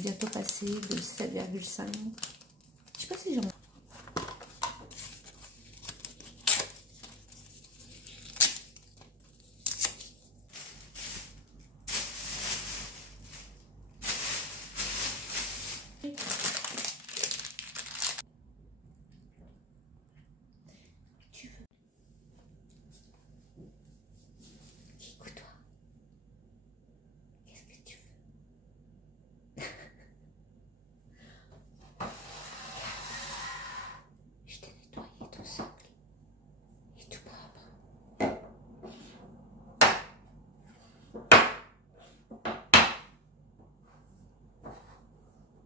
bientôt passé de 7,5. Je sais pas si j'en... Tu veux? Écoute-toi. Qu'est-ce que tu veux? Je t'ai nettoyé ton socle. Il est tout propre.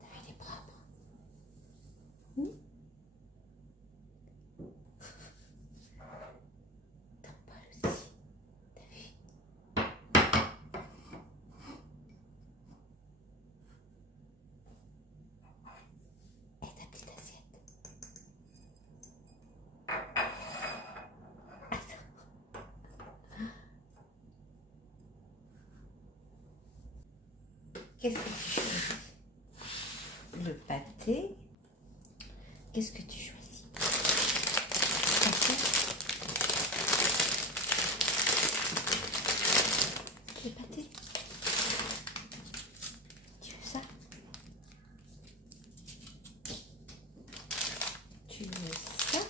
T'as vu, il est propre. Ton bol aussi. T'as vu? Et ta petite assiette. Qu'est-ce que tu choisis? Le pâté. Qu'est-ce que tu choisis? Le pâté. Tu veux ça? Tu veux ça?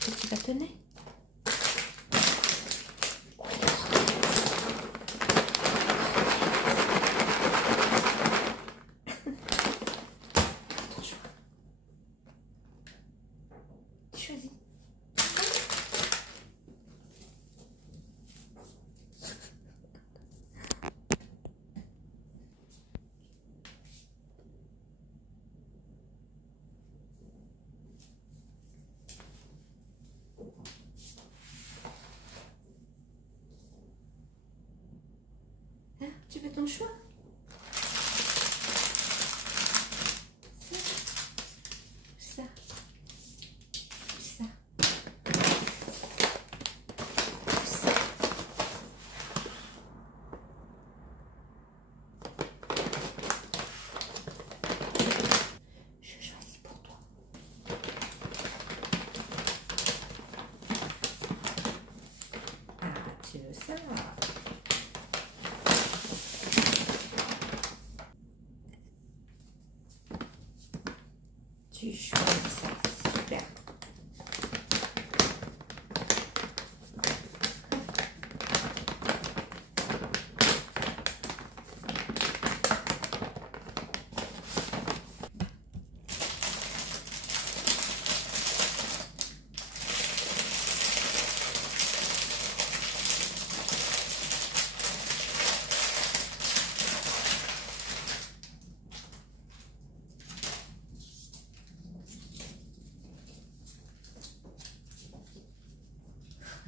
Petit bâtonnet. Choisis. Hein, tu veux ton choix? Ça. Ça. Ça. Je choisis pour toi. Ah, tu veux ça? Tu choisis ça, super.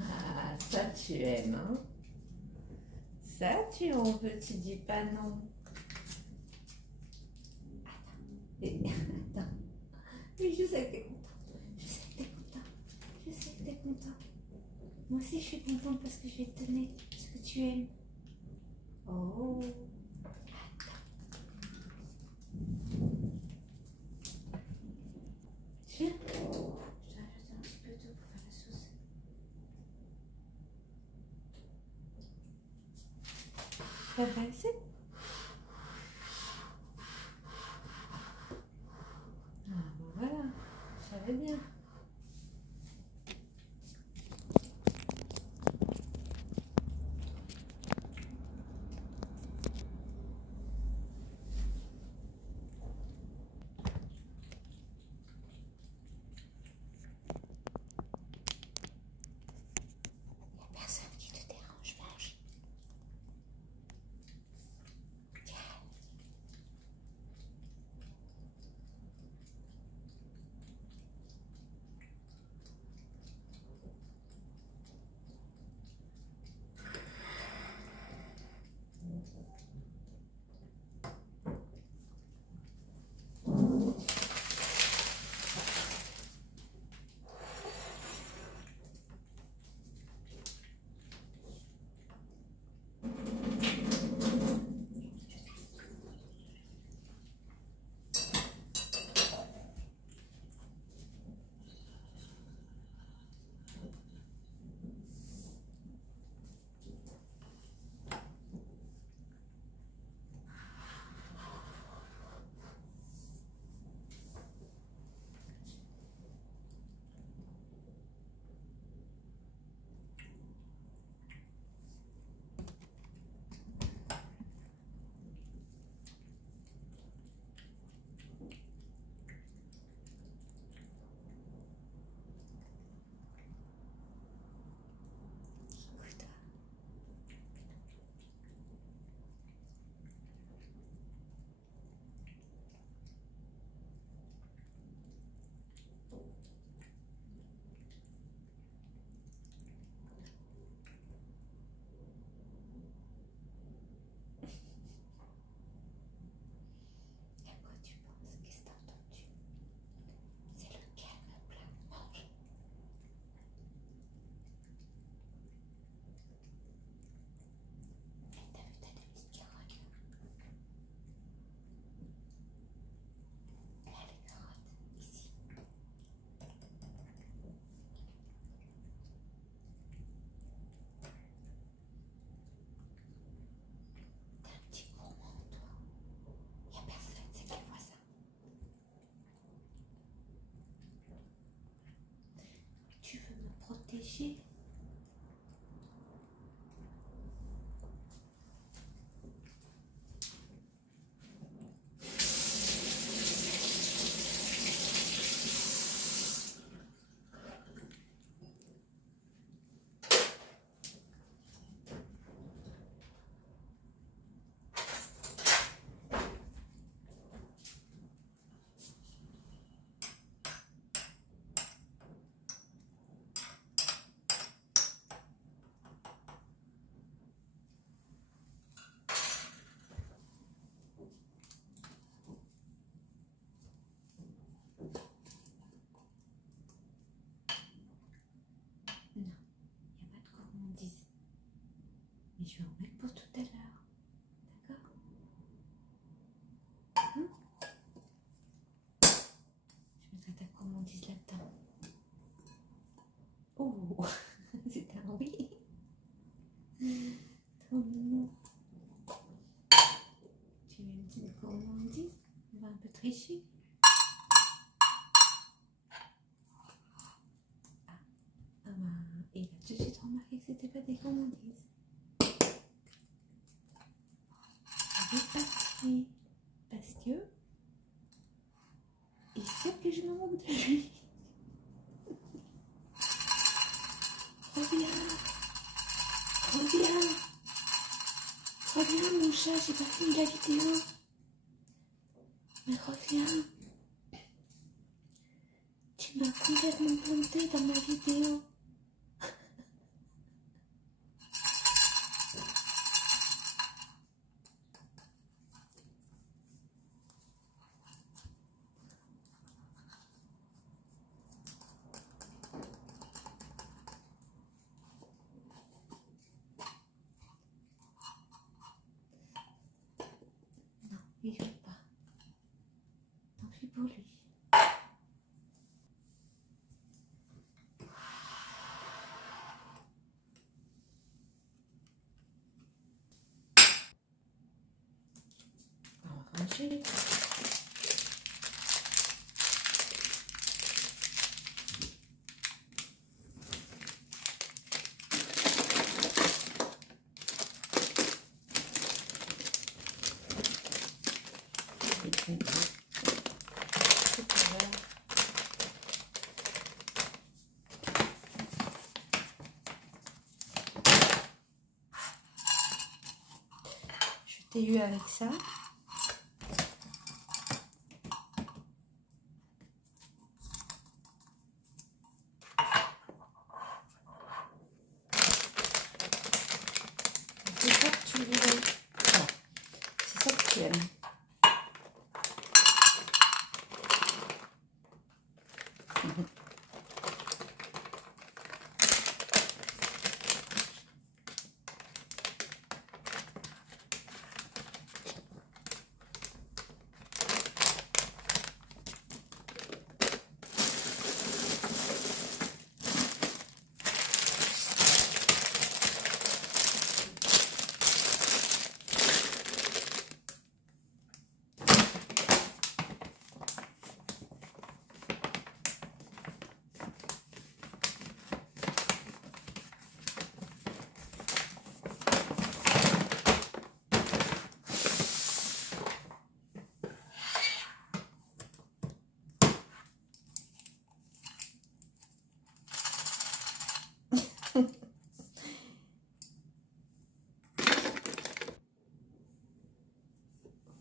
Ah, ça tu aimes, hein? Ça tu en veux, tu dis pas non. Attends. Oui, je sais que t'es content. Je sais que t'es content. Je sais que t'es content. Moi aussi, je suis contente parce que je vais te donner ce que tu aimes. Oh. Tiens. Je te rajoute un petit peu d'eau pour faire la sauce. Ça va passer? Ah, bon voilà. Ça va bien. Personne qui te dérange, mange. je vais en mettre pour tout à l'heure. D'accord? Hein? Je mettrai ta gourmandise là-dedans. Oh, c'est un oui. Trop mignon. Tu veux une petite gourmandise? On va un peu tricher. Ah bah, il a tout de suite remarqué que c'était pas des gourmandises. Il est parti. Parce que il sait que je me moque de lui. Reviens. Reviens. Reviens mon chat, j'ai pas fini la vidéo. Mais reviens. Tu m'as complètement planté dans ma vidéo. Non, il joue pas. Tant pis pour lui. On va ranger. Je t'ai eu avec ça. C'est ça que tu voulais. Non, c'est ça que tu aimes.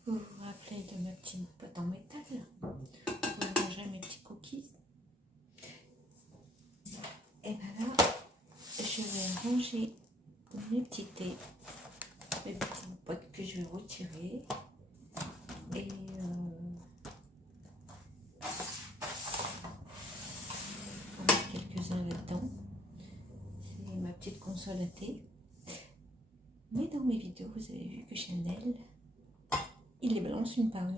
Vous vous rappelez de ma petite boîte en métal où je rangeais mes petits cookies? Et bien là, je vais ranger mes petits thés, mes petites boîtes que je vais retirer. Et on va mettre quelques-uns là-dedans. C'est ma petite console à thé. Mais dans mes vidéos, vous avez vu que Chanel, il les balance une par une.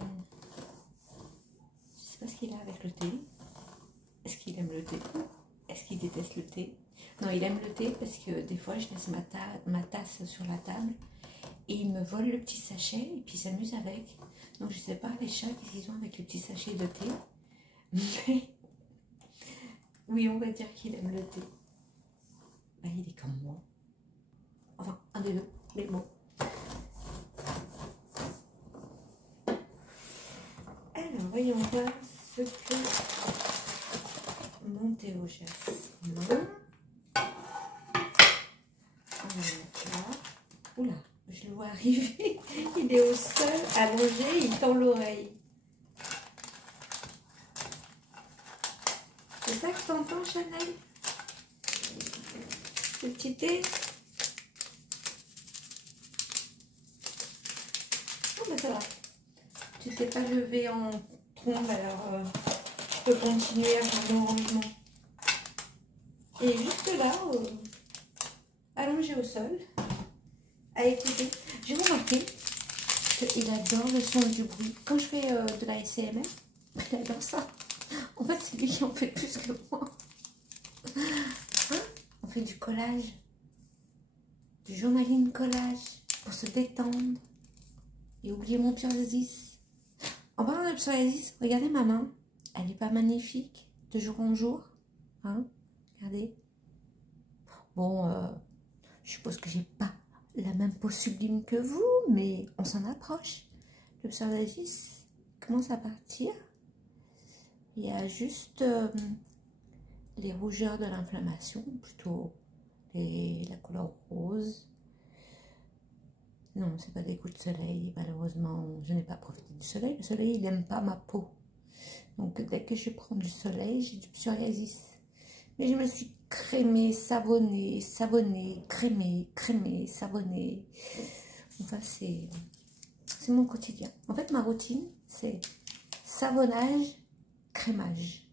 Je sais pas ce qu'il a avec le thé. Est-ce qu'il aime le thé? Est-ce qu'il déteste le thé? Non, il aime le thé parce que des fois, je laisse ma tasse sur la table et il me vole le petit sachet et puis il s'amuse avec. Donc, je sais pas, les chats, qu'est-ce qu'ils ont avec le petit sachet de thé? Mais oui, on va dire qu'il aime le thé. Bah, il est comme moi. Enfin, un des deux, mais bon. Alors, voyons voir ce que mon thé au jasmin. On va mettre là. Oula, je le vois arriver. Il est au sol, allongé, il tend l'oreille. C'est ça que t'entends, Chanel? Ce petit thé? Oh, bah ça va. Tu t'es pas levé en trombe, alors je peux continuer à faire mon rangement. Et juste là, allongé au sol, à écouter. J'ai remarqué qu'il adore le son du bruit. Quand je fais de la SMR, il adore ça. En fait, c'est lui qui en fait plus que moi. Hein? On fait du collage, du journaling collage pour se détendre et oublier mon psoriasis. En parlant de psoriasis, regardez ma main. Elle n'est pas magnifique de jour en jour. Hein? Regardez. Bon, je suppose que j'ai pas la même peau sublime que vous, mais on s'en approche. Le psoriasis commence à partir. Il y a juste les rougeurs de l'inflammation, plutôt la couleur rose. Non, c'est pas des coups de soleil, malheureusement, je n'ai pas profité du soleil. Le soleil, il n'aime pas ma peau. Donc, dès que je prends du soleil, j'ai du psoriasis. Mais je me suis crémée, savonnée, crémée, savonnée. Enfin, c'est mon quotidien. En fait, ma routine, c'est savonnage, crémage.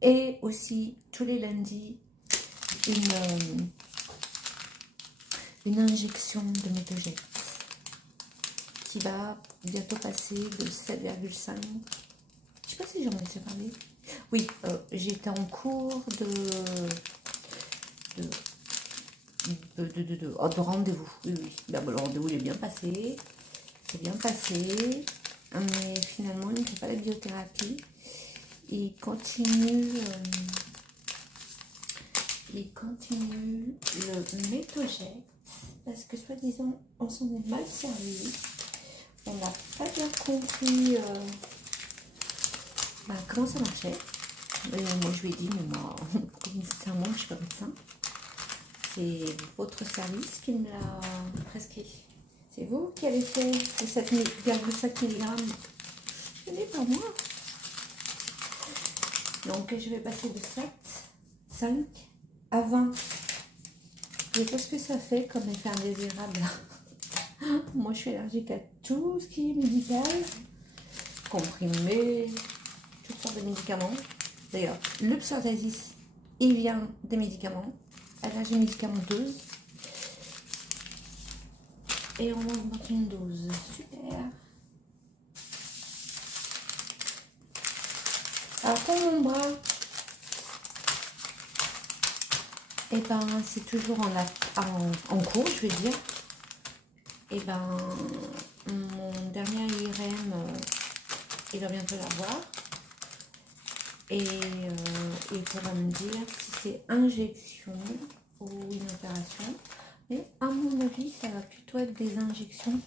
Et aussi, tous les lundis, une injection de Métogène qui va bientôt passer de 7,5. Je sais pas si j'en ai laissé parler. Oui, j'étais en cours de rendez-vous. Oui, oui. D'abord, le rendez-vous est bien passé. C'est bien passé. Mais finalement, il ne fait pas la biothérapie. Il continue le Métogène parce que soi-disant, on s'en est mal servi. On n'a pas bien compris comment ça marchait. Et moi, je lui ai dit, mais moi, pourquoi vous me dites ça, moi, je suis pas médecin. C'est votre service qui me l'a prescrit. C'est vous qui avez fait les 7,5 mg. Ce n'est pas moi. Donc, je vais passer de 7, 5 à 20. Je sais pas ce que ça fait comme effet indésirable. Moi, je suis allergique à tout ce qui est médical, comprimés, toutes sortes de médicaments. D'ailleurs, le psoriasis, il vient des médicaments, allergie médicamenteuse. Et on augmente une dose. Super. Alors, pour mon bras, et ben, c'est toujours en cours, je vais dire. Et ben, mon dernier IRM, il va bientôt l'avoir. Et il pourra me dire si c'est injection ou une opération. Mais à mon avis, ça va plutôt être des injections.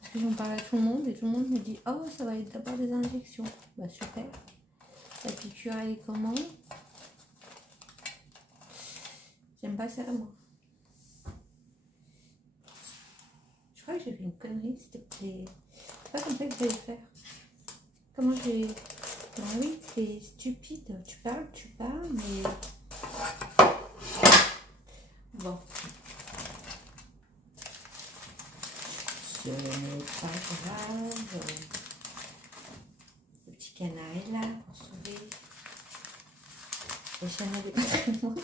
Parce que j'en parle à tout le monde et tout le monde me dit « Oh, ça va être d'abord des injections. » Bah super. La piqûre, elle est comment? J'aime pas ça, moi. Je crois que j'ai fait une connerie. C'est pas comme ça que je vais le faire. Comment je vais... Ben oui, c'est stupide. Tu parles, mais... Bon. Ce n'est pas grave. Le petit canard est là pour sauver. Les Chanel est pas très loin.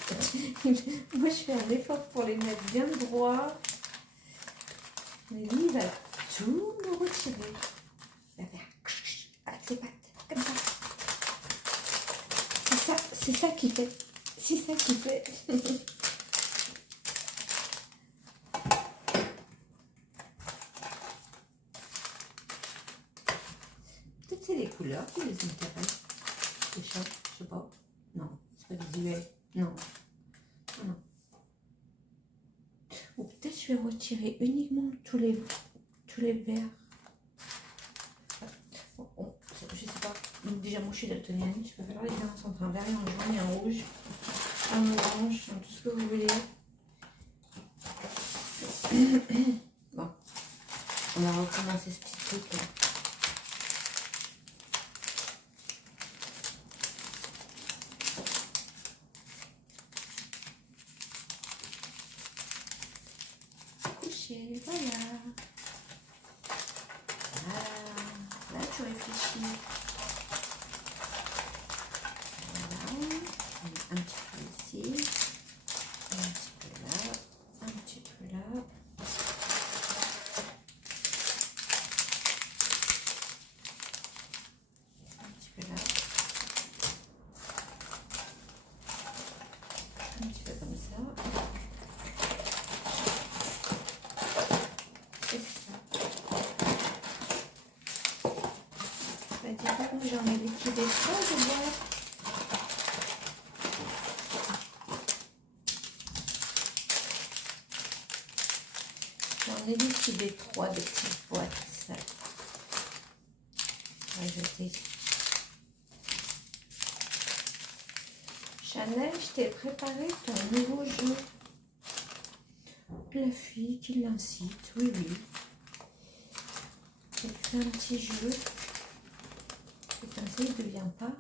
Moi, je fais un effort pour les mettre bien droits. Mais lui, il va tout me retirer. Il va faire avec ses pattes, comme ça. C'est ça qui fait. C'est ça qui fait. Peut-être c'est les couleurs qui les intéressent. Les chats, je sais pas. Non, c'est pas visuel. Non. Non. Ou peut-être je vais retirer uniquement tous les verts. Bon, je sais pas. Donc déjà moi je suis daltonienne. Je peux faire la différence entre un vert et un jaune et un rouge. Un orange, tout ce que vous voulez. Bon. On va recommencer ce petit truc là. Voilà. Voilà. Là, tu réfléchis. Voilà. Un petit peu ici. Un petit peu là. Un petit peu là. où j'en ai liquidé 3 de boîtes. J'en ai liquidé 3 de petites boîtes. Ça. On va jeter. Chanel, je t'ai préparé ton nouveau jeu. La fille qui l'incite, oui, oui. C'est un petit jeu. C'est comme ça, il ne devient pas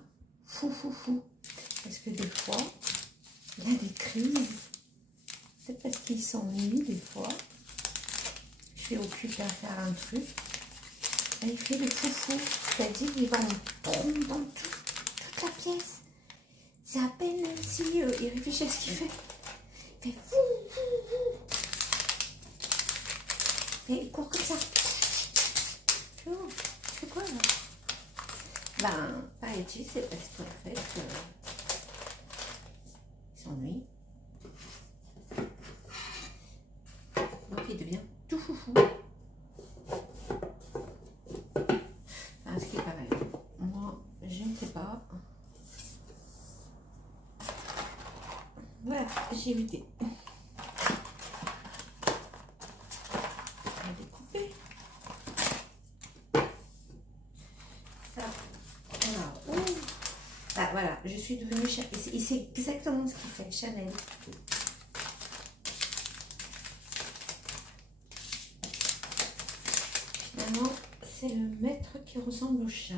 fou. Parce que des fois, il y a des crises. C'est parce qu'il s'ennuie des fois. Je suis occupée à faire un truc. Et il fait le fou. C'est-à-dire qu'il va en trompe dans toute la pièce. C'est à peine si il réfléchit à ce qu'il fait. Il fait fou. Et il court comme ça. Tu fais quoi là? Ben, paraît-il, c'est parce qu'en fait, il s'ennuie. Donc il devient tout foufou. Enfin, ce qui est pareil. Moi, je ne sais pas. Voilà, j'ai eu des... découper. Ça, voilà. Oh. Ah, voilà, je suis devenue... C'est exactement ce qu'il fait, Chanel. Finalement, c'est le maître qui ressemble au chat.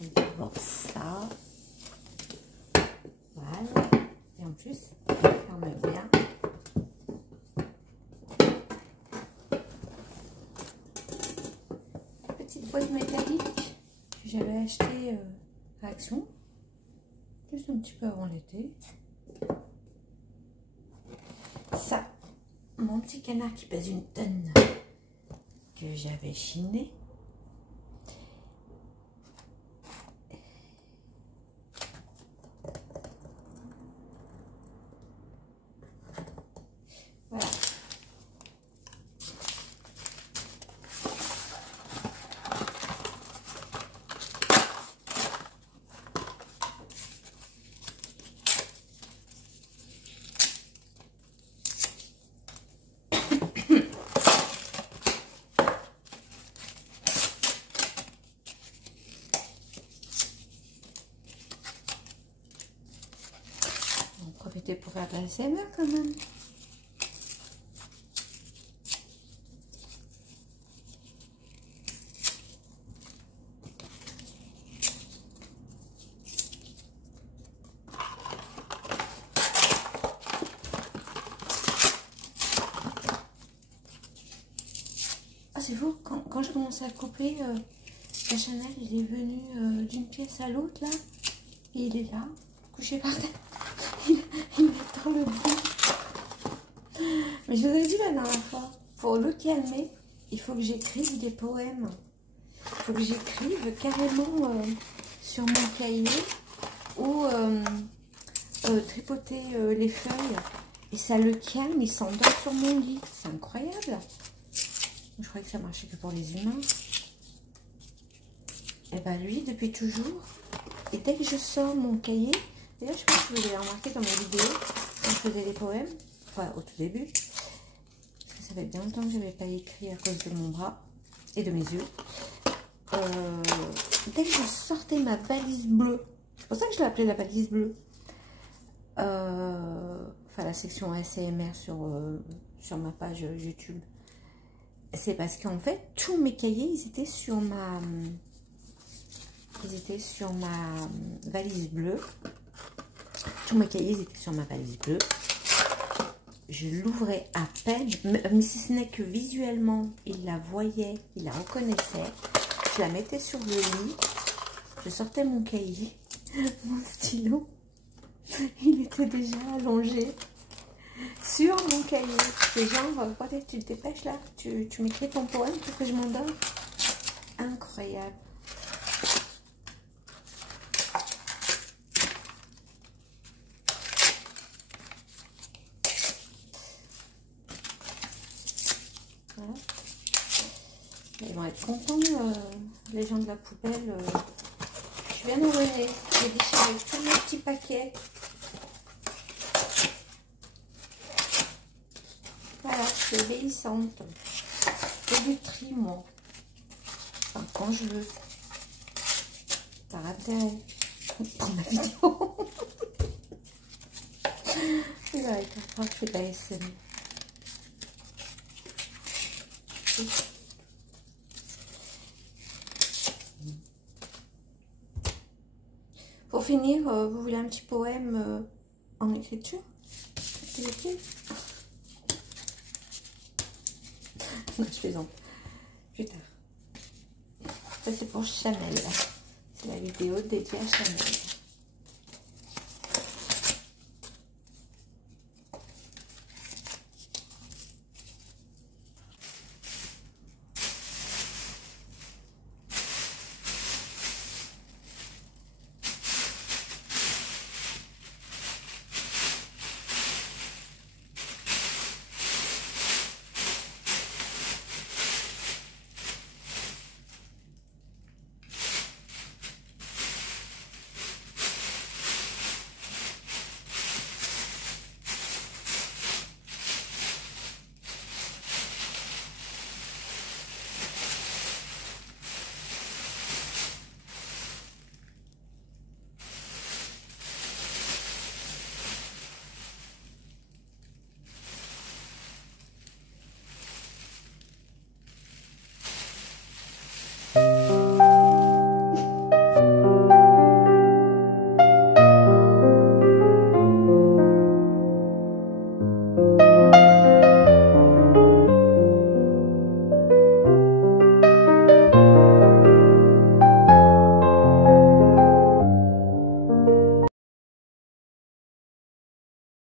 C'est d'abord ça. Voilà. Et en plus, on ferme bien. Petite boîte métallique que j'avais acheté à Action. Juste un petit peu avant l'été. Ça, mon petit canard qui pèse une tonne que j'avais chiné. Voilà. On va profiter pour faire de la ASMR quand même. Ah, c'est fou, quand je commence à couper, la Chanel, il est venu d'une pièce à l'autre, là, et il est là, couché par terre, il attend le bout. Mais je vous avais dit la dernière fois, pour le calmer, il faut que j'écrive des poèmes. Il faut que j'écrive carrément sur mon cahier, ou tripoter les feuilles, et ça le calme, il s'endort sur mon lit, c'est incroyable. Je croyais que ça marchait que pour les humains. Et ben lui, depuis toujours, et dès que je sors mon cahier, d'ailleurs je pense que vous avez remarqué dans mes vidéos, quand je faisais les poèmes, enfin au tout début, parce que ça fait bien longtemps que je n'avais pas écrit à cause de mon bras et de mes yeux, dès que je sortais ma valise bleue, c'est pour ça que je l'ai appelée la valise bleue, enfin la section ASMR sur ma page YouTube, c'est parce qu'en fait, tous mes cahiers, ils étaient sur ma valise bleue. Tous mes cahiers, ils étaient sur ma valise bleue. Je l'ouvrais à peine, mais si ce n'est que visuellement, il la voyait, il la reconnaissait. Je la mettais sur le lit, je sortais mon cahier, mon stylo, il était déjà allongé. sur mon cahier. C'est genre, voilà, tu te dépêches là, tu m'écris ton poème pour que je m'endors. Incroyable. Voilà. Ils vont être contents, les gens de la poubelle. Je viens d'enlever, j'ai déchiré tous mes petits paquets. Voilà, je suis obéissante. Je fais du tri, moi. Enfin, quand je veux. Par intérêt. Pour ma vidéo. C'est vrai, quand je fais de la SM. Pour finir, vous voulez un petit poème en écriture? Non, je plaisante. Plus tard. Ça, c'est pour Chanel. C'est la vidéo dédiée à Chanel.